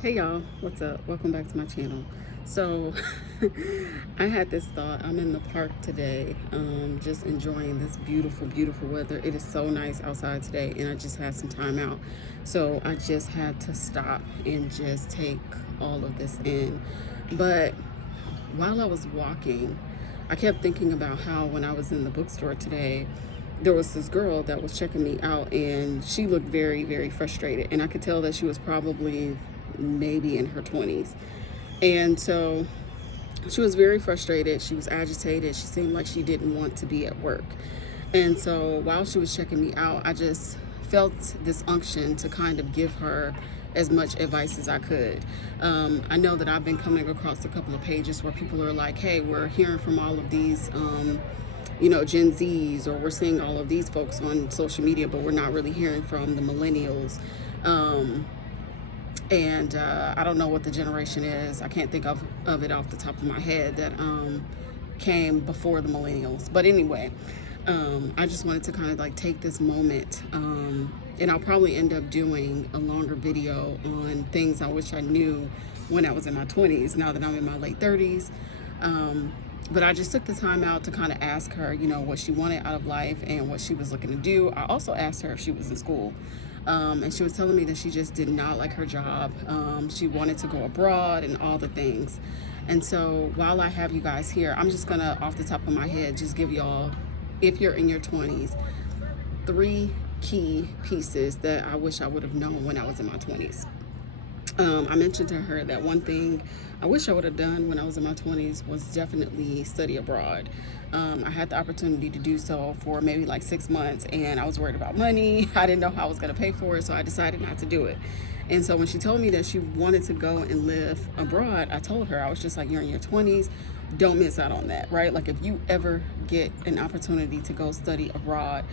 Hey y'all, what's up? Welcome back to my channel. So I had this thought. I'm in the park today, just enjoying this beautiful weather. It is so nice outside today, and I just had some time out. So I just had to stop and just take all of this in. But while I was walking, I kept thinking about how when I was in the bookstore today, there was this girl that was checking me out, and she looked very frustrated, and I could tell that she was probably maybe in her 20s. And so she was very frustrated, she was agitated, she seemed like she didn't want to be at work. And so while she was checking me out, I just felt this unction to kind of give her as much advice as I could. I know that I've been coming across a couple of pages where people are like, hey, we're hearing from all of these Gen Zs, or we're seeing all of these folks on social media, but we're not really hearing from the millennials. And I don't know what the generation is. I can't think of it off the top of my head that came before the millennials. But anyway, I just wanted to kind of like take this moment, and I'll probably end up doing a longer video on things I wish I knew when I was in my 20s, now that I'm in my late 30s. But I just took the time out to kind of ask her, what she wanted out of life and what she was looking to do. I also asked her if she was in school. And she was telling me that she just did not like her job. She wanted to go abroad and all the things. And so while I have you guys here, I'm just gonna, off the top of my head, just give y'all, if you're in your 20s, 3 key pieces that I wish I would have known when I was in my 20s. I mentioned to her that one thing I wish I would have done when I was in my 20s was definitely study abroad. I had the opportunity to do so for maybe like 6 months, and I was worried about money. I didn't know how I was going to pay for it, so I decided not to do it. And so when she told me that she wanted to go and live abroad, I told her, I was just like, you're in your 20s, don't miss out on that, right? Like, if you ever get an opportunity to go study abroad,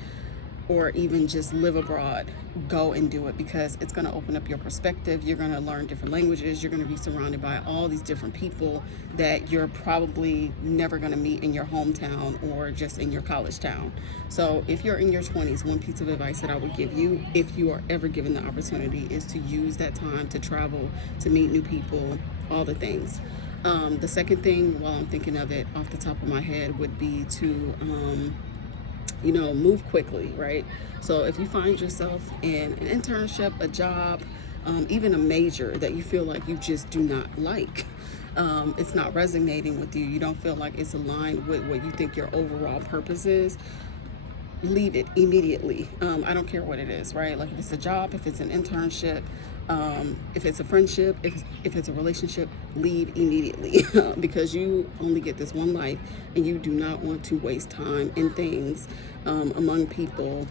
or even just live abroad, go and do it, because it's going to open up your perspective. You're going to learn different languages. You're going to be surrounded by all these different people that you're probably never going to meet in your hometown or just in your college town. So if you're in your 20s, one piece of advice that I would give you, if you are ever given the opportunity, is to use that time to travel, to meet new people, all the things. The second thing, while I'm thinking of it off the top of my head, would be to move quickly, right? So if you find yourself in an internship, a job, even a major that you feel like you just do not like, it's not resonating with you, you don't feel like it's aligned with what you think your overall purpose is, leave it immediately. I don't care what it is, right? Like, if it's a job, if it's an internship, if it's a friendship, if it's a relationship, leave immediately because you only get this one life, and you do not want to waste time in things, among people,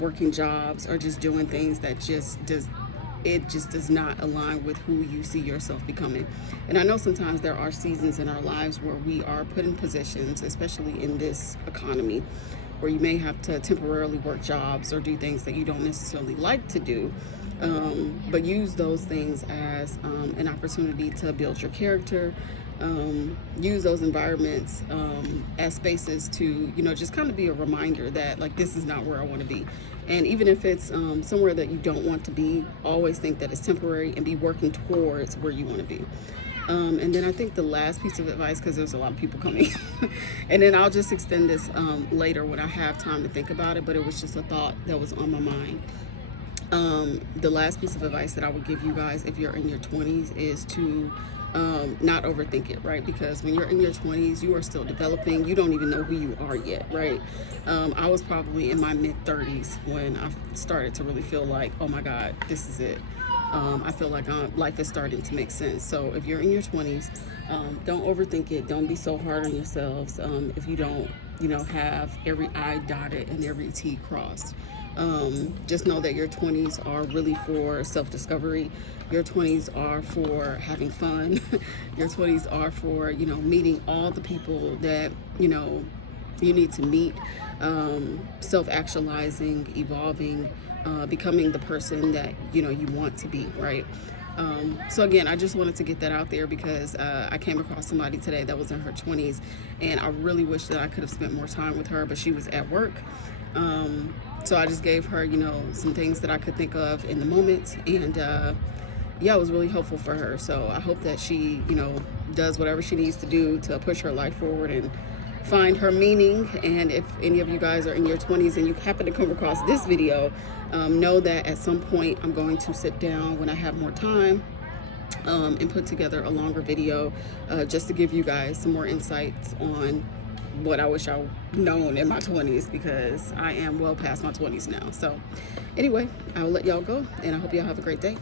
working jobs, or just doing things that just does not align with who you see yourself becoming. And I know sometimes there are seasons in our lives where we are put in positions, especially in this economy, where you may have to temporarily work jobs or do things that you don't necessarily like to do, but use those things as an opportunity to build your character. Use those environments as spaces to, just kind of be a reminder that, like, this is not where I want to be. And even if it's somewhere that you don't want to be, always think that it's temporary and be working towards where you want to be. And then I think the last piece of advice, because there's a lot of people coming, and then I'll just extend this later when I have time to think about it, but it was just a thought that was on my mind. The last piece of advice that I would give you guys if you're in your 20s is to not overthink it, right? Because when you're in your 20s, you are still developing. You don't even know who you are yet, right? I was probably in my mid-30s when I started to really feel like, oh my God, this is it. I feel like life is starting to make sense. So if you're in your 20s, don't overthink it. Don't be so hard on yourselves if you don't, have every I dotted and every T crossed. Just know that your 20s are really for self-discovery. Your 20s are for having fun. Your 20s are for, meeting all the people that, you need to meet, self-actualizing, evolving, becoming the person that, you want to be, right? So again, I just wanted to get that out there because I came across somebody today that was in her 20s, and I really wish that I could have spent more time with her, but she was at work. So I just gave her, some things that I could think of in the moment, and yeah, it was really helpful for her. So I hope that she, you know, does whatever she needs to do to push her life forward and find her meaning. And if any of you guys are in your 20s and you happen to come across this video, know that at some point I'm going to sit down when I have more time and put together a longer video just to give you guys some more insights on what I wish I known in my 20s, because I am well past my 20s now. So anyway, I will let y'all go, and I hope y'all have a great day.